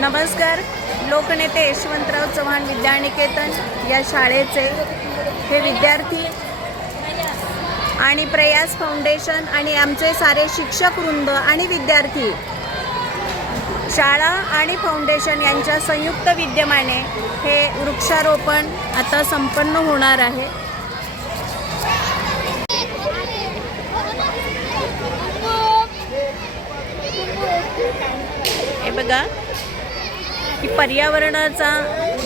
नमस्कार. लोकनेते यशवंतराव चव्हाण विद्यानिकेतन या शाळेचे हे विद्यार्थी आणि प्रयास फाउंडेशन आणि आमचे सारे शिक्षक वृंद आणि विद्यार्थी, शाळा आणि फाउंडेशन यांच्या संयुक्त विद्यमाने हे वृक्षारोपण आता संपन्न होणार आहे. हे बघा की पर्यावरणाचा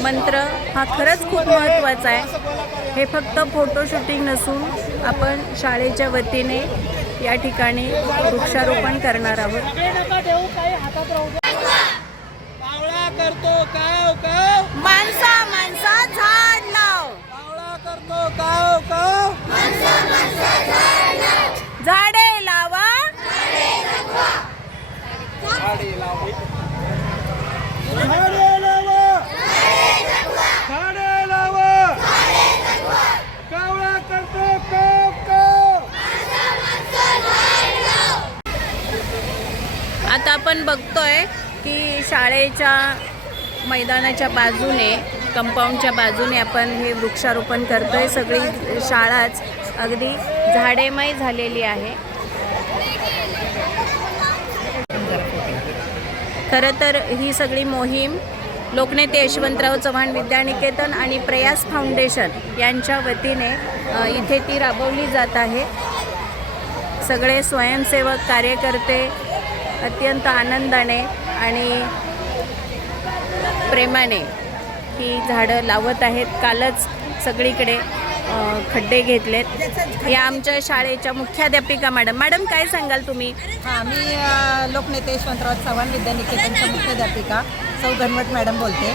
मंत्र हा खरंच खूप महत्त्वाचा आहे. हे फक्त फोटो शूटिंग नसून आपण शाळेच्या वतीने या ठिकाणी वृक्षारोपण करणार आहोत. करतो काव काव माणसा माणसा झाड लाव. कावळा करतो काव काव झाडे लावा. झाडे लावा. झाडे लावा. झाडे लावा. कावळा करतो काव काव. आता आपण बघतोय की शाळेच्या मैदानाच्या बाजूने, कंपाऊंडच्या बाजूने आपण हे वृक्षारोपण करतोय. सगळी शाळाच अगदी झाडेमय झालेली आहे. खरं तर ही सगळी मोहीम लोकनेते यशवंतराव चव्हाण विद्यानिकेतन आणि प्रयास फाउंडेशन यांच्या वतीने इथे ती राबवली जात आहे. सगळे स्वयंसेवक कार्यकर्ते अत्यंत आनंदाने आणि प्रेमाने ही झाडं लावत आहेत. कालच सगळीकडे खड्डे घेतलेत. या आमच्या शाळेच्या मुख्याध्यापिका मॅडम काय सांगाल तुम्ही? मी लोकनेते यशवंतराव चव्हाण विद्यानिकेतनच्या मुख्याध्यापिका सौ घनवट मॅडम बोलते.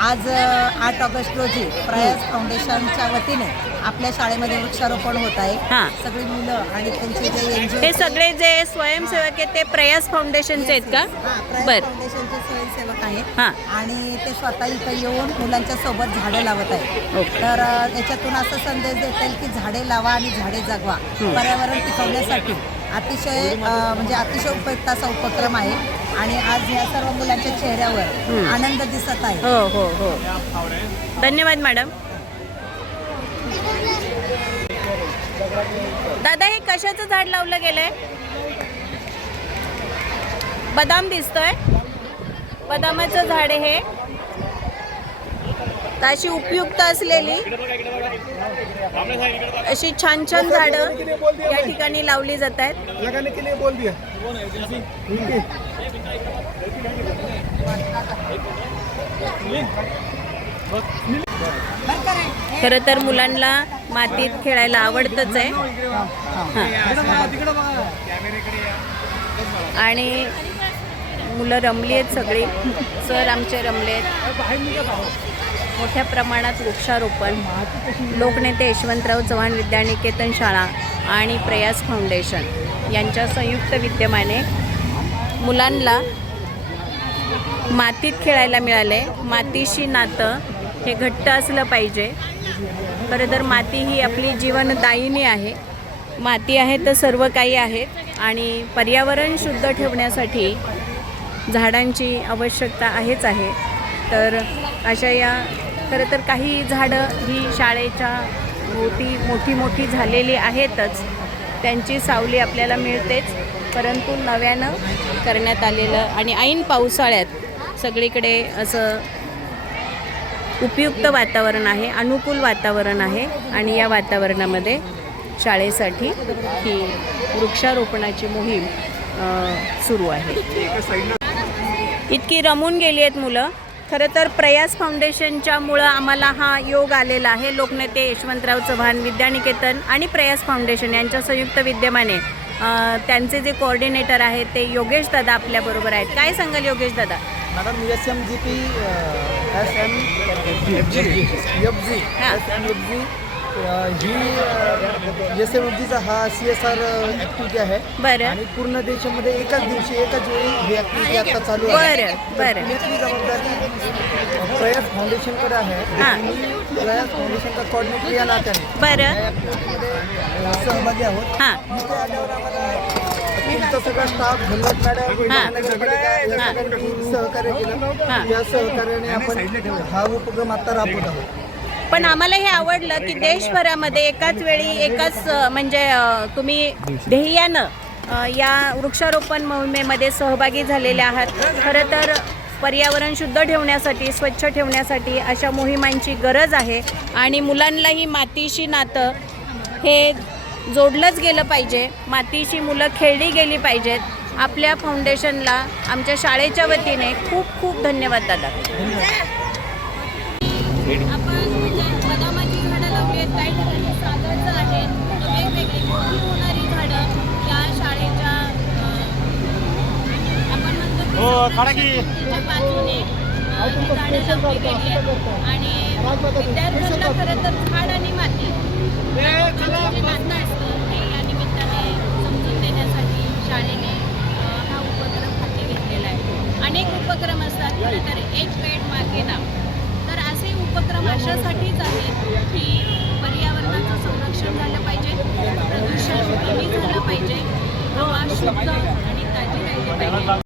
आज 8 ऑगस्ट रोजी प्रयास फाउंडेशनच्या वतीने आपल्या शाळेमध्ये वृक्षारोपण होत आहे. सगळी मुलं आणि त्यांचे जे एनजीओ, हे सगळे जे स्वयंसेवक आहेत ते प्रयास फाउंडेशनचे आहेत का? प्रयास फाउंडेशनचे स्वयंसेवक आहेत आणि ते स्वतः इथं येऊन मुलांच्या सोबत झाडं लावत आहेत. तर याच्यातून असा संदेश देता येईल की झाडे लावा आणि झाडे जगवा. पर्यावरण टिकवण्यासाठी अतिशय उपयुक्त असा उपक्रम आहे आणि आज ह्या सर्व मुलांच्या चेहऱ्यावर आनंद दिसत आहे. हो. धन्यवाद मॅडम. दादा, हे कशाचं झाड लावलं गेलंय? बदाम दिसतोय. बदामाचं झाड आहे हे. अशी उपयुक्त असलेली अशी छान छान झाडं या ठिकाणी लावली जात आहेत. खरं तर मुलांना मातीत खेळायला आवडतच आहे. आणि मुलं रमली आहेत सगळी. सर आमचे रमले आहेत. मोठ्या प्रमाणात वृक्षारोपण लोकनेते यशवंतराव चव्हाण विद्यानिकेतन शाळा आणि प्रयास फाउंडेशन यांच्या संयुक्त विद्यमाने मुलांना मातीत खेळायला मिळाले. मातीशी नातं हे घट्ट असलं पाहिजे. खरं तर माती ही आपली जीवनदायिनी आहे. माती आहे तर सर्व काही आहे आणि पर्यावरण शुद्ध ठेवण्यासाठी झाडांची आवश्यकता आहे. तर अशा या खरं तर काही झाडं ही शाळेच्या मोठी झालेली आहेतच. त्यांची सावली आपल्याला मिळतेच, परंतु नव्यानं करण्यात आलेलं आणि ऐन पावसाळ्यात सगळीकडे असं उपयुक्त वातावरण आहे, अनुकूल वातावरण आहे आणि या वातावरणामध्ये शाळेसाठी ही वृक्षारोपणाची मोहीम सुरू आहे. इतकी रमून गेली आहेत मुलं. खरं तर प्रयास फाउंडेशनच्यामुळं आम्हाला हा योग आलेला आहे. लोकनेते यशवंतराव चव्हाण विद्यानिकेतन आणि प्रयास फाउंडेशन यांच्या संयुक्त विद्यमाने त्यांचे जे कोऑर्डिनेटर आहेत ते योगेश दादा आपल्याबरोबर आहेत. काय सांगाल योगेश दादा? मॅडम, SMGP ही SMGचा हा CSR ॲक्टिव्हिटी आहे. बरं. आणि पूर्ण देशामध्ये एकाच वेळी ही ॲक्टिव्हिटी आता चालू आहे. बरं. याची जबाबदारी प्रयास फाउंडेशनकडे आहे. प्रयास फाउंडेशनचा कोऑर्डिनेटर या नात्याने बरं या ॲक्टिव्हिटीमध्ये सहभागी आहोत. हां. इथे आल्यावर आम्हाला तुमचा सगळा स्टाफ झल्लट मॅडम महानगरपालिका या सगळ्यांनी सहकार्य केलं. या सहकार्याने आपण हा उपक्रम आता राबवत आहोत. पण आम्हाला हे आवडलं की देशभरामध्ये एकाच वेळी एकाच म्हणजे तुम्ही ध्येयानं या वृक्षारोपण मोहिमेमध्ये सहभागी झालेले आहात. खरं तर पर्यावरण शुद्ध ठेवण्यासाठी, स्वच्छ ठेवण्यासाठी अशा मोहिमांची गरज आहे आणि मुलांनाही मातीशी नातं हे जोडलंच गेलं पाहिजे. मातीशी मुलं खेळली गेली पाहिजेत. आपल्या फाउंडेशनला आमच्या शाळेच्या वतीने खूप खूप धन्यवाद दादा. आपण बदामाची झाडं लावली आहेत, काही ठिकाणी सागाचं आहेत, वेगवेगळी मोठी होणारी झाडं या शाळेच्या आपण म्हणतो की बाजूने झाडं लावली गेली आहेत. आणि विद्यार्थ्यांना खरं तर झाड आणि माती जे नातं असतं ते या निमित्ताने समजून देण्यासाठी शाळेने हा उपक्रम हाती घेतलेला आहे. अनेक उपक्रम असतात, खरं तर एक पेड